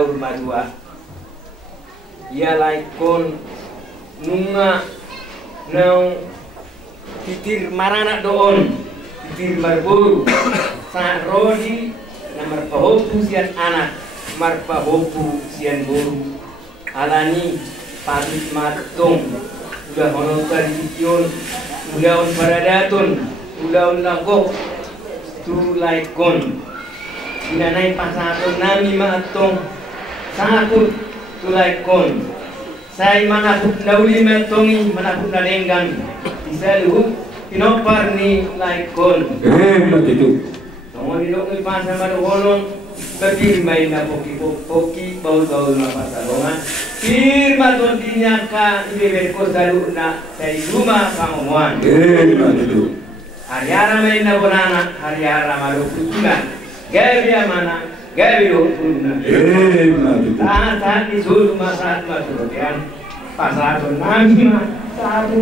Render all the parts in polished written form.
daur madua ia laikon nunga nang titir marana doon titir marburu sa rodi na marpahopu sian anak marpahopu sian boru alani patit matong udah hono tradision udah on paradaton udah on lagok tu laikon inanay pasaton nami maatong sakut tu laikon say manaput nauli matongi manaput nadenggan bisa luhut pinopar ni laikon itu tunggu di dokter pasar maduhonon berfirmai na poki bau-bau na pasalongan firma ton dinyaka ibe ko salu na say rumah pangomuan itu hari-hari main na bonana hari-hari malu kutungan gabi mana gabi rupuna saat disuruh masaat masukkan pasar nami sabu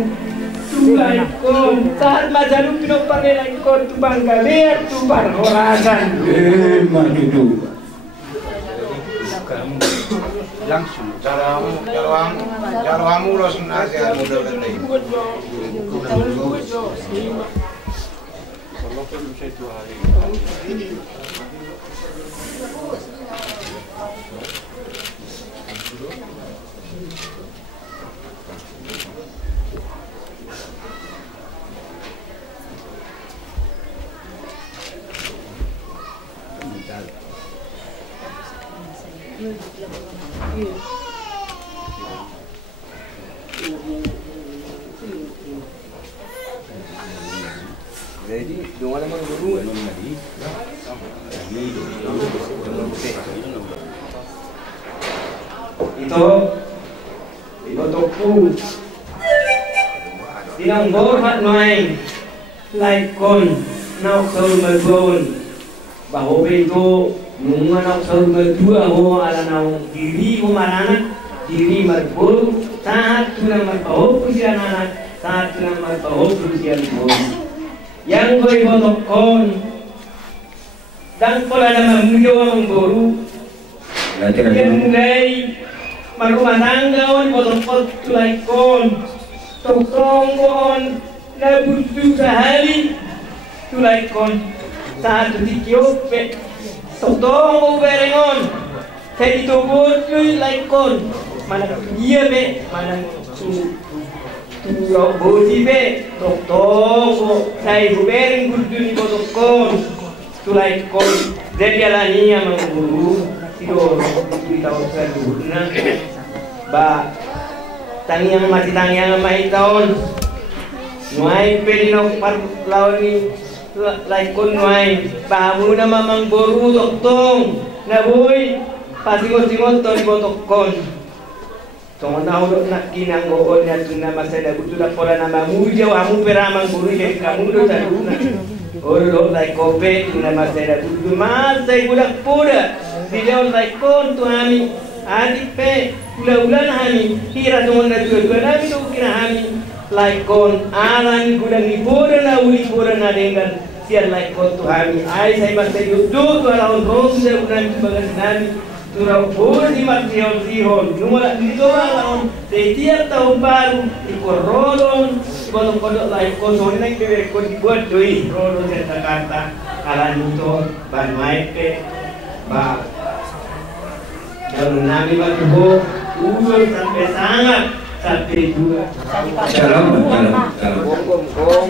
tulai kon saat masalu pinopar nilai kon tu bangga lihat tu barhorasan itu langsung jarawang ulos nasihat mudah betul. Jadi dua nama guru itu topu tinang borhat noai laikon nau sol melbon baho itu nunga nau sol meldua ho ala nau diri ho marana diri merbol saat tunang merbaho kusian anak saat tunang merbaho kusian bol yang koi botokon dan pola nama muda orang baru yang mulai marumah tangga on botokon tulai kon tokong kon nabutu sehari tulai kon saat dikio pe tokong berengon tadi tobot tulai kon mana dia be mana Turo bodi be, toko, sai hubering gudun botokon, tulai kon, jadi alania mengguru, tidur di tahun selanjutnya, ba, tangiang mati tangiang mai tahun, nuai pelino par launi, laikon nuai, bahamu nama mangboru toktong, nabui, pasingot-singot ton botokon. Tong nauro nak kinang goon ya tuna masada butulah pola nama muja wamu peramang buru jadi kamu do taruna oro lai kope tuna masada butu masai budak poda video lai kon tu ami adik pe ulah-ulah ami kira tong na dua nami do kira ami lai kon alan gudang ni poda na uli poda na dengan siar lai kon tu ami ai sai masai do tu lawan ros de unan bagas nami turau pun di sihon numara dito laon setiap tahun baru ikut rodon kodok-kodok lain kosong ini bebek kod dibuat doi rodon Jakarta kalan itu ban maike ba daun nami batu ulur sampai sangat sampai dua dalam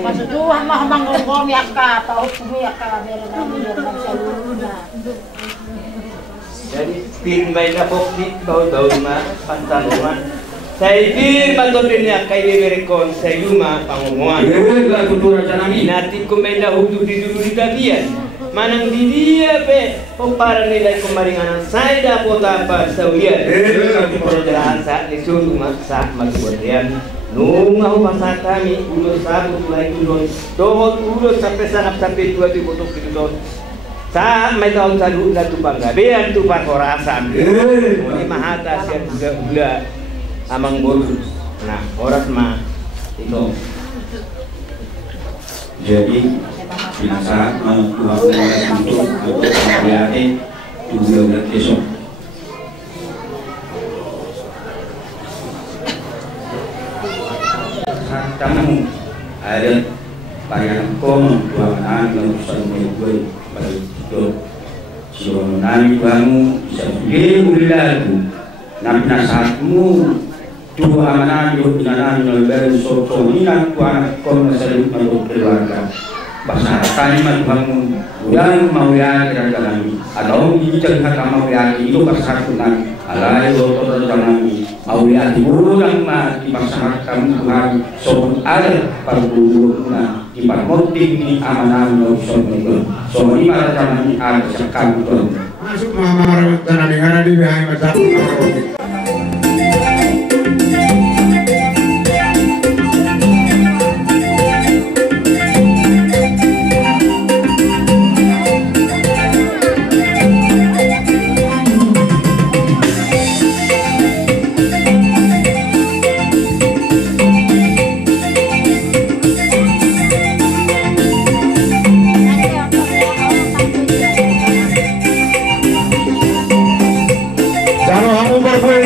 maksud tuh mah manggong ya ka tahu kumi ya ka bela jadi pin baik napok di bau-bau mah pantalon saya pin pantalon ini kai berekon saya cuma pangomuan lagu turun canami nanti komenda hudu di dulu di tabian manang di dia be pemparan nilai kemaringanan saya dapat apa sawian perjalanan saat disuruh maksa maksudnya nunggu pasal kami udah satu mulai turun dohot udah sampai sangat sampai dua di botok itu don sa may taon sa loob na tupang gabi at tupang orasan muli mahata siya gula amang bulu nah oras mah itu jadi biasa Tuhan untuk memperlihatkan juga besok tamu ada bayan kom dua anak urusan gue pada itu sionan bangu bisa dia ulilaku nabi nasatmu dua anak yo binanan nolber sosominan tu anak kom nasalut menurut keluarga bahasa kalimat bangun yang mau ya kira-kira atau dijadikan kata mau ya itu bahasa kunan alai dokter jangan mau ya diurang mah dipaksakan Tuhan so ada perburuan di motif di amanah no so ini para jangan ada sekan Tuhan masuk mamar tanah negara di bahaya macam Kalau kamu berbuat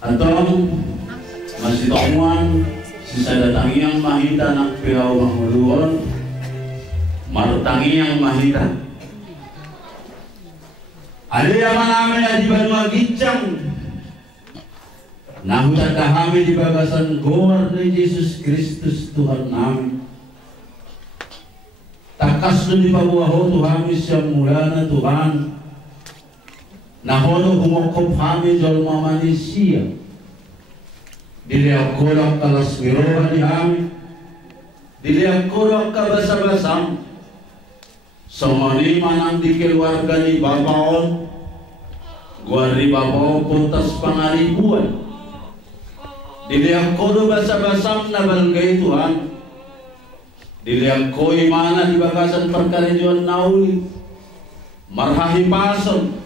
Atong masih tamuan sisa datangi yang mahita nak pirau mahuluon marutangi yang mahita ada yang namin di Banua Gicang nahutan kami di bagasan gor ni Yesus Kristus Tuhan namin takas nun di pabuaho Tuhan siyang mula na Tuhan nahono humokop kami jolma manusia dilihat kolak kalas mirohan di kami dilihat kolak kabasa-basam somani manang di keluarga ni babaon guari babaon puntas pangaribuan dilihat kolak basa-basam na balgay Tuhan dilihat koi mana di bagasan perkarijuan nauli marhahi pason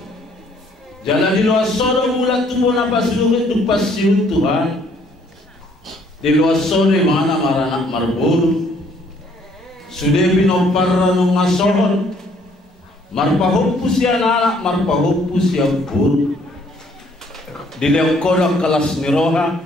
jalan di luar sono mulat tubuh napas luhut dupas siun Tuhan di luar sono mana maranak marburu sudah pinompar nung ngasohon marpahupus ya anak marpahupus ya buru di luar kodok kelas niroha